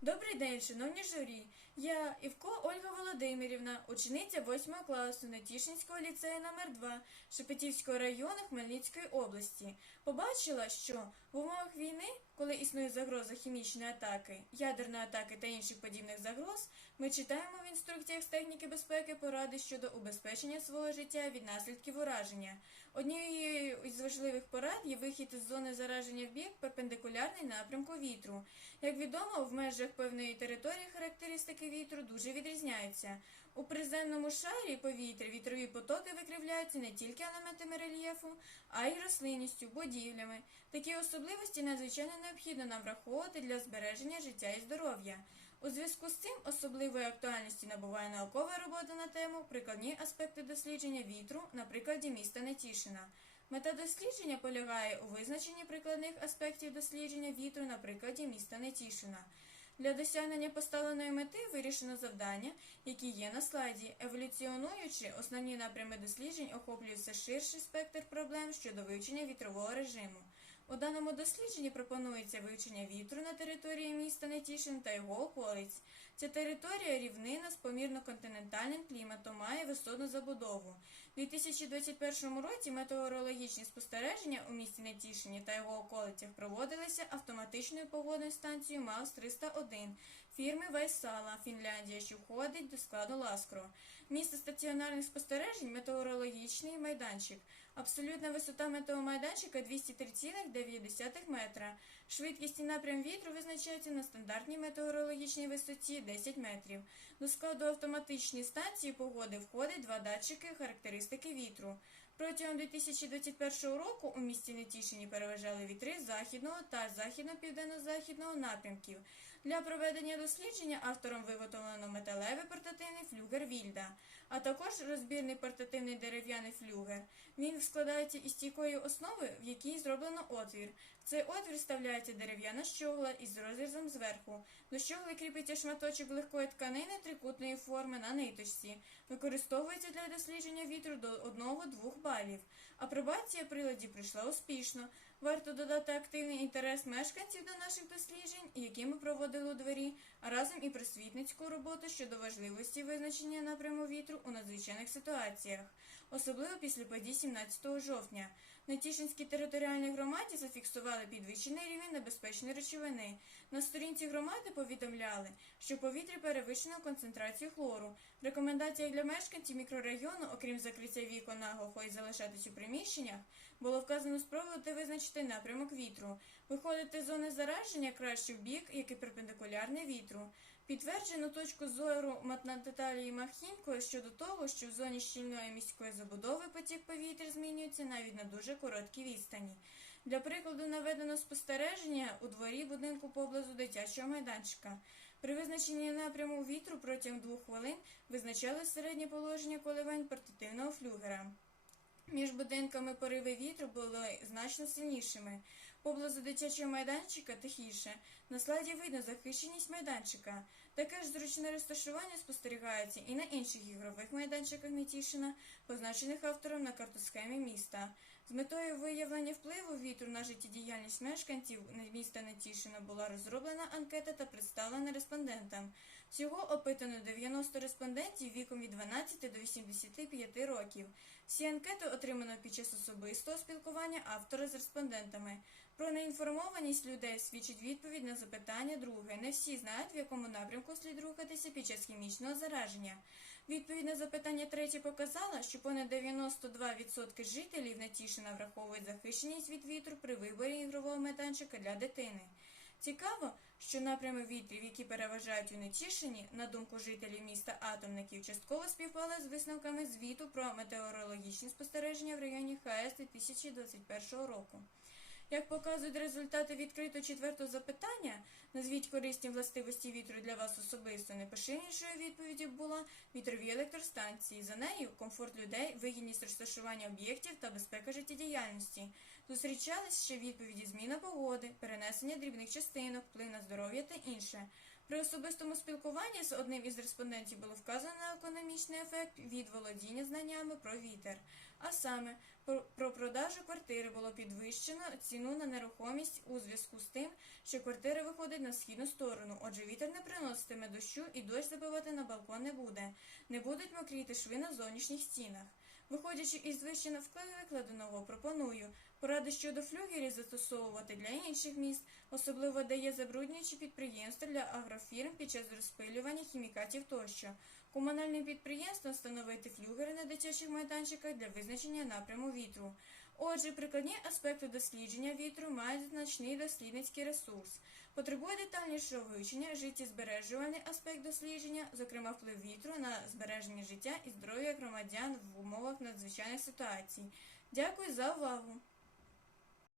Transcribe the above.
Добрий день, шановні журі. Я Івко Ольга Володимирівна, учениця 8 класу Нетішинського ліцею номер 2 Шепетівського району Хмельницької області. Побачила, що в умовах війни, коли існує загроза хімічної атаки, ядерної атаки та інших подібних загроз, ми читаємо в інструкціях з техніки безпеки поради щодо убезпечення свого життя від наслідків ураження. Однією із важливих порад є вихід із зони зараження в бік перпендикулярний напрямку вітру. Як відомо, в межах певної території характеристики вітру дуже відрізняються. У приземному шарі повітря вітрові потоки викривляються не тільки елементами рельєфу, а й рослинністю, будівлями. Такі особливості надзвичайно необхідно нам враховувати для збереження життя і здоров'я. У зв'язку з цим особливої актуальності набуває наукова робота на тему прикладні аспекти дослідження вітру на прикладі міста Нетішина. Мета дослідження полягає у визначенні прикладних аспектів дослідження вітру на прикладі міста Нетішина. Для досягнення поставленої мети вирішено завдання, які є на слайді. Еволюціонуючи, основні напрями досліджень охоплюють все ширший спектр проблем щодо вивчення вітрового режиму. У даному дослідженні пропонується вивчення вітру на території міста Нетішин та його околиць. Ця територія рівнина з помірно-континентальним кліматом має висотну забудову. У 2021 році метеорологічні спостереження у місті Нетішині та його околицях проводилися автоматичною погодною станцією МАУС 301 фірми Вайсала, Фінляндія, що входить до складу Ласкро. Місце стаціонарних спостережень метеорологічний майданчик. Абсолютна висота метеомайданчика 203,9 метра. Швидкість і напрям вітру визначається на стандартній метеорологічній висоті 10 метрів. До складу автоматичної станції погоди входить два датчики характеристики вітру. Протягом 2021 року у місті Нетішині переважали вітри західного та західно-південно-західного напрямків. Для проведення дослідження автором виготовлено металевий портативний флюгер Вільда, а також розбірний портативний дерев'яний флюгер. Він складається із стійкої основи, в якій зроблено отвір. В цей отвір вставляється дерев'яна щогла із розрізом зверху. До щогли кріпиться шматочок легкої тканини трикутної форми на ниточці. Використовується для дослідження вітру до 1-2 балів. Апробація приладів пройшла успішно. Варто додати активний інтерес мешканців до наших досліджень, які ми проводили у дворі, а разом і просвітницьку роботу щодо важливості визначення напряму вітру у надзвичайних ситуаціях, особливо після подій 17 жовтня. На Тішинській територіальній громаді зафіксували підвищений рівень небезпечної речовини. На сторінці громади повідомляли, що в повітрі перевищено концентрацію хлору. В рекомендаціях для мешканців мікрорайону, окрім закриття вікон наглухо і залишатись у приміщеннях, було вказано спробувати визначити напрямок вітру, виходити з зони зараження краще в бік, який перпендикулярний вітру. Підтверджено точку зору Наталії Махінько щодо того, що в зоні щільної міської забудови потік повітря змінюється навіть на дуже короткі відстані. Для прикладу наведено спостереження у дворі будинку поблизу дитячого майданчика. При визначенні напряму вітру протягом двох хвилин визначали середнє положення коливань портативного флюгера. Між будинками пориви вітру були значно сильнішими. Поблизу дитячого майданчика тихіше. На слайді видно захищеність майданчика. Таке ж зручне розташування спостерігається і на інших ігрових майданчиках Мітішина, позначених автором на картосхемі міста. З метою виявлення впливу вітру на життєдіяльність мешканців міста Нетішина була розроблена анкета та представлена респондентам. Всього опитано 90 респондентів віком від 12 до 85 років. Всі анкети отримано під час особистого спілкування автора з респондентами. Про неінформованість людей свідчить відповідь на запитання друге. Не всі знають, в якому напрямку слід рухатися під час хімічного зараження. Відповідь на запитання третє показала, що понад 92% жителів Натішина враховують захищеність від вітру при виборі ігрового майданчика для дитини. Цікаво, що напрями вітрів, які переважають у Нетішині, на думку жителів міста Атомників, частково співпали з висновками звіту про метеорологічні спостереження в районі ХАЕС 2021 року. Як показують результати відкрито четвертого запитання, назвіть корисні властивості вітру для вас особисто. Найпоширенішою відповіддю була вітрові електростанції. За нею комфорт людей, вигідність розташування об'єктів та безпека життєдіяльності. Зустрічались ще відповіді зміна погоди, перенесення дрібних частинок, вплив на здоров'я та інше. При особистому спілкуванні з одним із респондентів було вказано економічний ефект від володіння знаннями про вітер. А саме, про, про продажу квартири було підвищено ціну на нерухомість у зв'язку з тим, що квартира виходить на східну сторону, отже вітер не приноситиме дощу і дощ забивати на балкон не буде. Не будуть мокріти шви на зовнішніх стінах. Виходячи із вище викладеного, пропоную поради щодо флюгерів застосовувати для інших міст, особливо де є забруднюючі підприємства для агрофірм під час розпилювання хімікатів тощо. Комунальним підприємствам встановити флюгери на дитячих майданчиках для визначення напряму вітру. Отже, прикладні аспекти дослідження вітру мають значний дослідницький ресурс. Потребує детальнішого вивчення життєзбережувальний аспект дослідження, зокрема вплив вітру на збереження життя і здоров'я громадян в умовах надзвичайних ситуацій. Дякую за увагу!